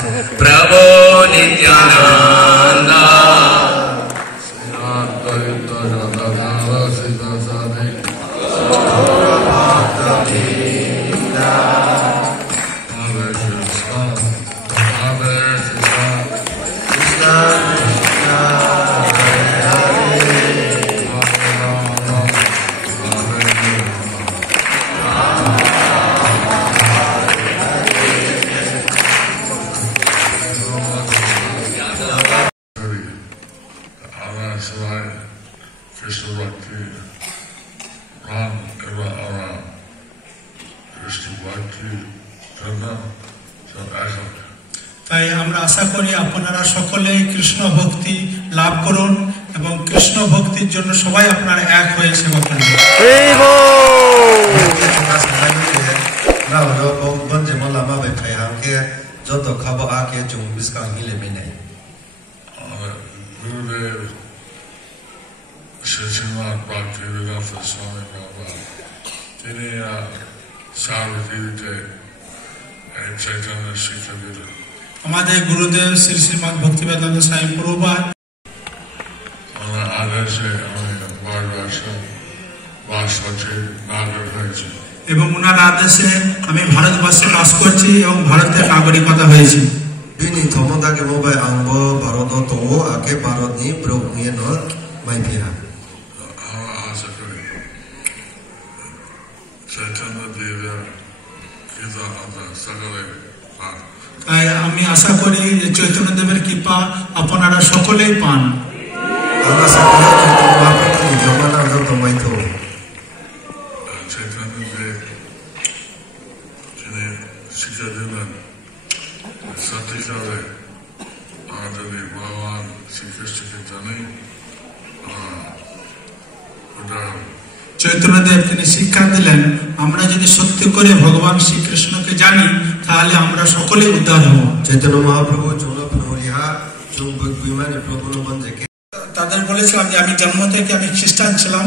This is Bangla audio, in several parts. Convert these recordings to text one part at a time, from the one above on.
प्रभो नित्यानंद তাই আমরা আশা করি আপনারা সকলেই কৃষ্ণ ভক্তি লাভ করুন এবং কৃষ্ণ ভক্তির জন্য সবাই আপনারা এক হয়ে সেবা করুন। আমাদের গুরুদেব শ্রী শ্রীমদ ভক্তিবেদান্ত স্বামী প্রভুপাদ এবং ওনার আদেশে আমি ভারতবর্ষে বাস করছি এবং ভারতের নাগরিকতা হয়েছি। Bini thomoda ke mobai angbo barodo to ake barodni prognie no maipira. তাই আমি আশা করি যে চৈতন্য দেবের কৃপা আপনারা সকলেই পান। আমরা সকলে চৈতন্য মহাপ্রভুর জগন্নাথ তোমাইতো চৈতন্য দেব যিনি শিক্ষা দিলেন সত্যিকারে আমাদের ভগবান শ্রীকৃষ্ণকে জানি চৈতন্যদেব তিনি শিক্ষা দিলেন আমরা যদি সত্যি করে ভগবান শ্রীকৃষ্ণকে জানি তাহলে আমরা সকলে উদ্ধার হব। চৈতন্য মহাপ্রভু তাদের বলেছিলাম যে আমি জন্ম থেকে আমি খ্রিস্টান ছিলাম।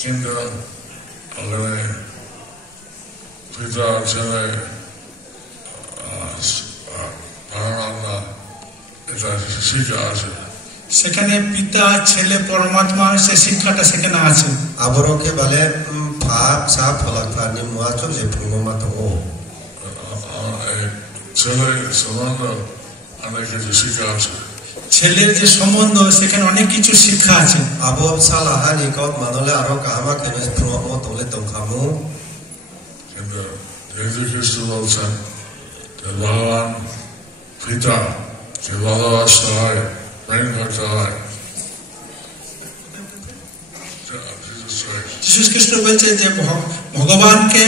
কিন্তু পিতা ছেলে এটা শিক্ষা আছে সেখানে পিতা ছেলে পরমাত্মা সে শিক্ষাটা সেখানে আছে। আবরকে বলে ভাব সা ফলাক্তানি মুয়াচো যে ভূমমাত ও ছেলের সম্বন্ধ অনেক কিছু শিক্ষা আছে। ছেলের যে সম্বন্ধ সেখানে অনেক কিছু শিক্ষা আছে। আবব সালাহানি কত মানলে আরো কাহামা কেনে প্রমো তোলে তমখামু কিন্তু যীশু খ্রিস্ট বলছেন যে ভগবান পিতা যে ভালোবাসতে হয় প্রেম করতে হয়। যীশু খ্রিস্ট বলছে যে ভগবানকে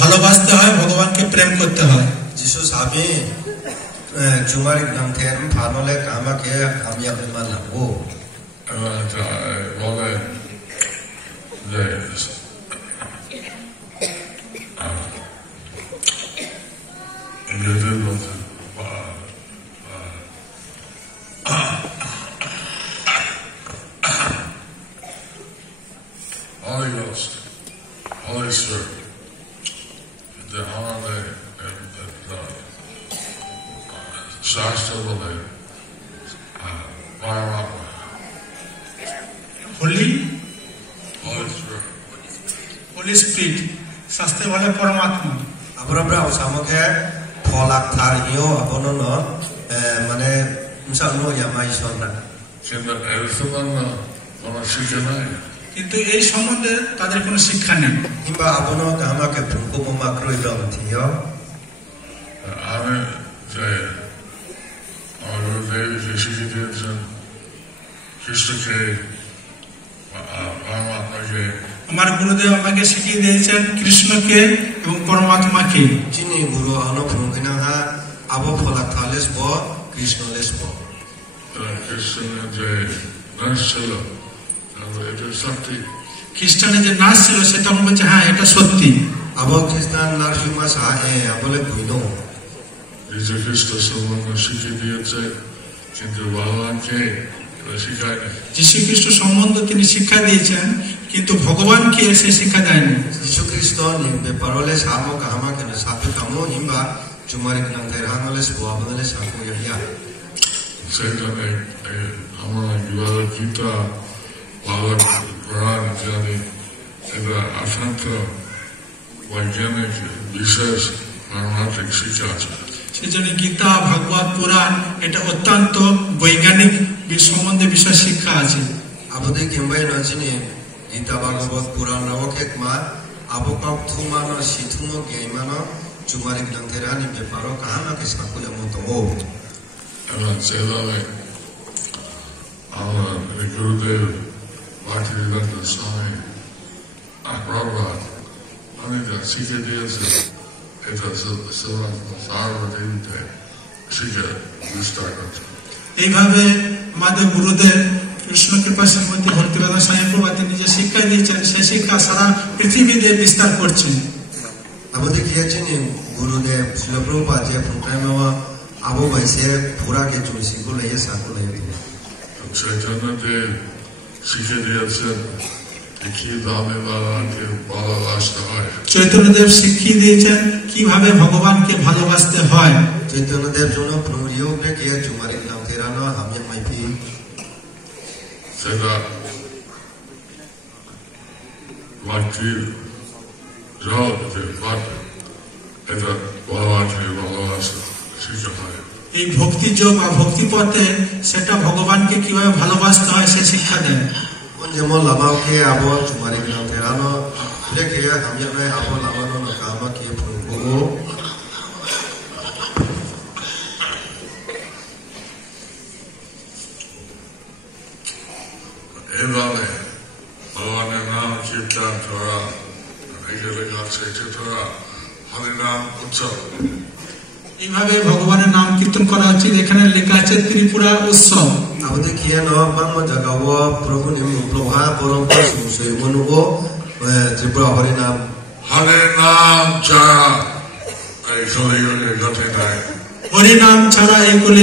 ভালোবাসতে হয় ভগবানকে প্রেম করতে হয়। যিশু স্বামী জুমারি গ্রন্থের ফানলে কামাকে আমি আপনার লাগবো বলে যে ইংরেজির মধ্যে Holy Ghost, Holy Spirit, যে আমাদের শাস্ত্র বলে পরমাত্মা হোলি স্পিরিট শাস্ত্রে বলে পরমাত্মা। আমরা সামকে ফলাক্তার ইও আপনন মানে মুসানো ইয়ামাই সন্না কিন্তু এর সম্বন্ধে কোনো শিক্ষা নাই। কিন্তু এই সম্বন্ধে তাদের কোনো শিক্ষা নেই। কিংবা আপন আমাকে ভূপমা ক্রয়দম থিও আমি যে আমার গুরুদেব যে শিক্ষা দিয়েছেন খ্রিস্টকে পরমাত্মাকে আমার গুরুদেব আমাকে শিখিয়ে দিয়েছেন কৃষ্ণকে এবং পরমাত্মাকে। যিনি গুরু অনুপ্রুগিনা আবো ফলাক্তা লেসব কৃষ্ণ লেসব খ্রিস্টানের যে নাচ ছিল এটা সত্যি। খ্রিস্টানের যে নাচ ছিল সেটা বলছে হ্যাঁ এটা সত্যি। আবো খ্রিস্টান নার্সিমা সাহে আবলে কইল যীশু খ্রিস্ট সম্বন্ধে শিখিয়ে দিয়েছে কিন্তু ভগবানকে শিখায় না। যীশু খ্রিস্ট সম্বন্ধে তিনি শিক্ষা দিয়েছেন, কিন্তু ভগবানকে সে শিক্ষা দেয়নি। যিশু খ্রিস্ট নিম্বে পারলে সামো কাহামা কেন সাপে কামো হিমবা চুমারি গ্রন্থের হানলে সুয়াবনলে সাকু ইয়া। সেই জন্য আমরা বিবাহ গীতা ভাগবত পুরাণ ইত্যাদি এটা অত্যন্ত বৈজ্ঞানিক বিশেষ পারমার্থিক শিক্ষা আছে। সেজন্য গীতা, ভাগবত পুরাণ এটা অত্যন্ত বৈজ্ঞানিক সম্বন্ধে বিশেষ শিক্ষা আছে। আবদে কিংবাই নচিনি গীতা ভাগবত পুরাণ নবকেক মা আবকাক থুমানো সিথুমো গেইমানো চুমারি গ্রন্থের নিম্বে পারো কাহামাকে সাকু মতো ও। এবং সেভাবে আমার গুরুদেব ভক্তিবেদান্ত স্বামী প্রভুপাদ অনেকটা শিখে দিয়েছে। এটা সার্বজনীনতে শিখে বিস্তার করছে। এইভাবে আমাদের গুরুদেব কৃষ্ণ কৃপা শ্রীমতী ভক্তিবেদান্ত স্বামী প্রভুপাদ তিনি যে শিক্ষা দিয়েছেন, সেই শিক্ষা সারা পৃথিবীতে বিস্তার করছেন। আবদে কিয়াচিনি গুরুদেব শিল প্রভুপাদ যে প্রোগ্রামে আবু ভাইসে পুরাকে চুলসিকো লইয়ে সাকু লইয়ে চৈতন্যদেব শিখে দিয়েছেন কি ভাবে ভগবানকে ভালোবাসতে হয়। চৈতন্যদেব শিখিয়ে দিয়েছেন কিভাবে ভগবানকে ভালোবাসতে হয়। চৈতন্যদেব জন্য প্রয়োগে কিয়া চুমারি গ্রন্থের আনো হামিয়া মাইপি সেটা ভক্তির জল যে ভক্ত এটা ভগবানকে ভালোবাসতে শিখতে হয়। এই ভক্তি যোগ বা ভক্তি পথে সেটা ভগবানকে কিভাবে ভালোবাসতে হয় সে শিক্ষা দেন। যেমন লামাকে আবো চুমারি গ্রন্থের আনো লেখে হামিয়া নয় আবো লামানো না কামা কি ফুলবো এইভাবে ভগবানের নাম কীর্তন করা এগুলো আছে তোরা হরিনাম উৎসব। এইভাবে ভগবানের নাম কীর্তন করা উচিত। এখানে লেখা আছে ত্রিপুরা উৎসব। আমাদের কিয়া ন বাংম জাগাও প্রভু নিম প্রভা পরম্পরা সুসই মনুগো ত্রিপুরা হরিনাম হরিনাম ছাড়া এই কলিযুগে গতি নাই। হরিনাম ছাড়া এই কলি